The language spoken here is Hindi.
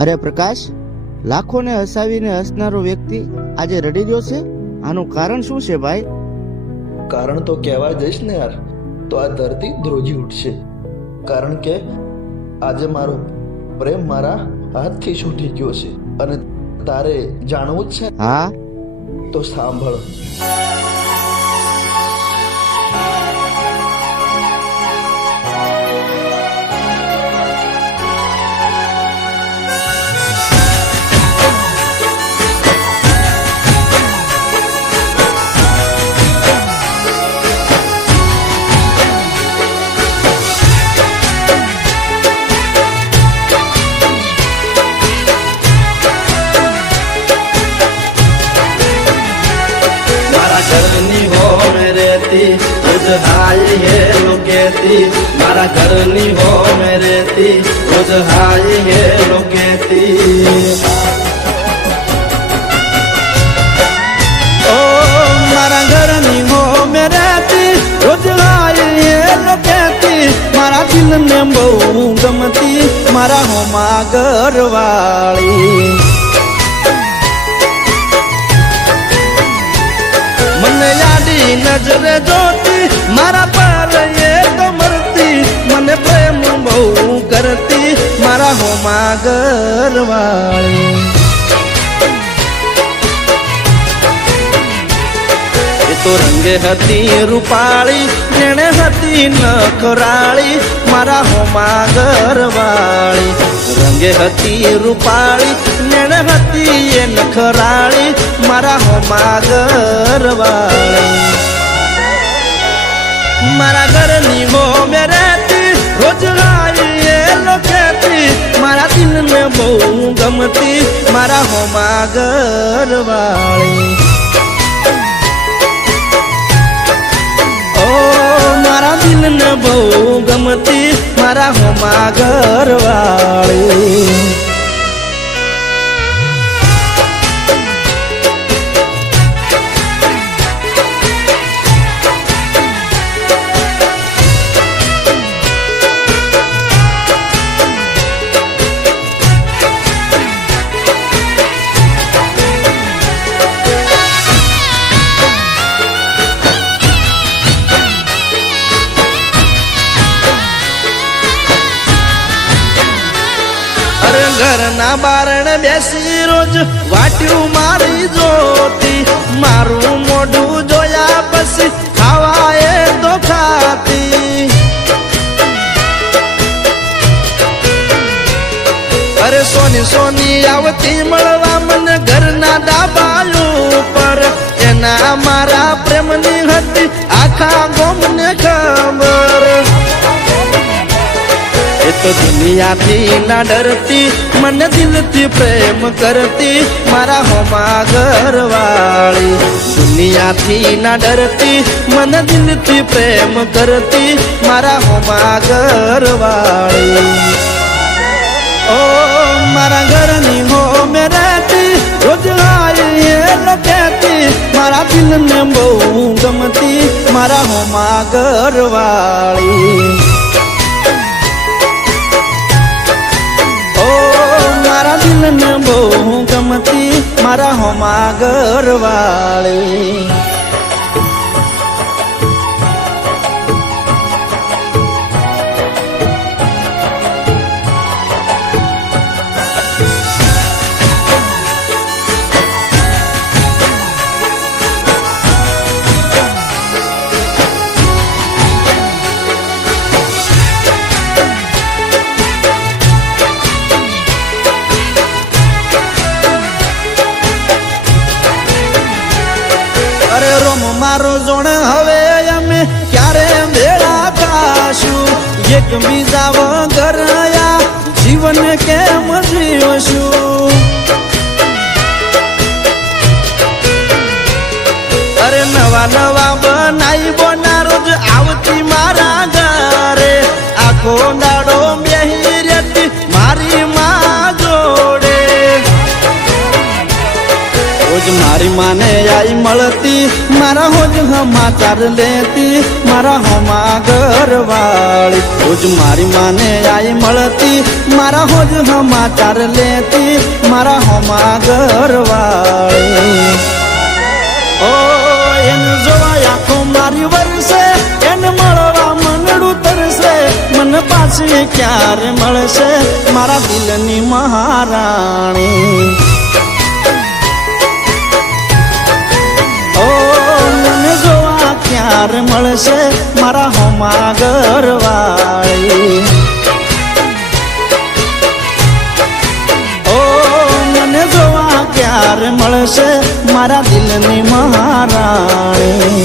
अरे प्रकाश, लाखों ने हसावीने हसनारो व्यक्ति आज रड़ी रह्यो छे। आनु कारण शुं छे भाई? कारण तो कहेवा जईश ने यार तो आ धरती ध्रुजी उठशे। कारण के आज मारो प्रेम मारा हाथ थी छूटी गयो छे अने तारे जाणवुं छे। हाँ तो सांभळ। हाय है लोकेती मारा घरनी हो मेरे ती रोज हाय है लोकेती। ओ मारा घरनी हो मेरे ती रोज हाय है लोकेती मारा दिल ने बहु गमती मारा हो मागर वाली। मन यादी नजर जोती मारा पर ये तो मरती मन प्रेम बहु करती मारा हो मागर वाली। ये तो रंगे हती रूपाली नेणे हती नखराली मारा हो मागर वाली। रंगे हती रूपाली नेणे हती ये नखराली मारा हो मागर वाली। मारा घरनी हो मेरे ती रोज आई ये लोकेती मारा दिल में बहु गमती मारा हो मागर वाली। ओ मारा दिल में बहु गमती मारा हो मागर वाली। घरना बारण बेसी रोज वाट्यू मारी जोती मारू मोढू जोया पसी खावाए तो खाती। अरे सोनी सोनी आवती मळवा मन घरना डाबालू पर एना मारा प्रेमनी हती आखा गोमने खबर। तो दुनिया थी ना डरती मन दिल थी प्रेम करती मारा हो मागर वाली। दुनिया थी ना डरती मन दिल थी प्रेम करती मारा हो मागर वाली। ओ मारा घरनी हो मेरे ती रोज आई ये लोकेती मारा दिल में बहु गमती मारा हो मागर वाली। मारा दिल में बहु गमती मारा हो मागर वाली। अरे रोम मारो जोण हवे अमे क्यारे भेड़ा थाशु एक बीजा वगर या जीवन केम जीवशु। अरे नवा नवा बनाई बोना रोज आवती मारा घरे आखो दाड़ो बेही रेती मारी मां जोड़े। रोज मारी माने आई मलती मारा होज समाचार लेती मारा हो मागर वाली। रोज मारी माने आई मळती मारा होज समाचार लेती मारा होमा घरवाळी ओ एन जोवा आखो मारी वरसे एन मळवा मनडू तरसे मन पाछी क्यारे मळसे मारा दिलनी महाराणी क्यारे मळसे मारा होमा घरवाळी ओ मने जोवा क्यारे मळसे मारा दिलनी महाराणी।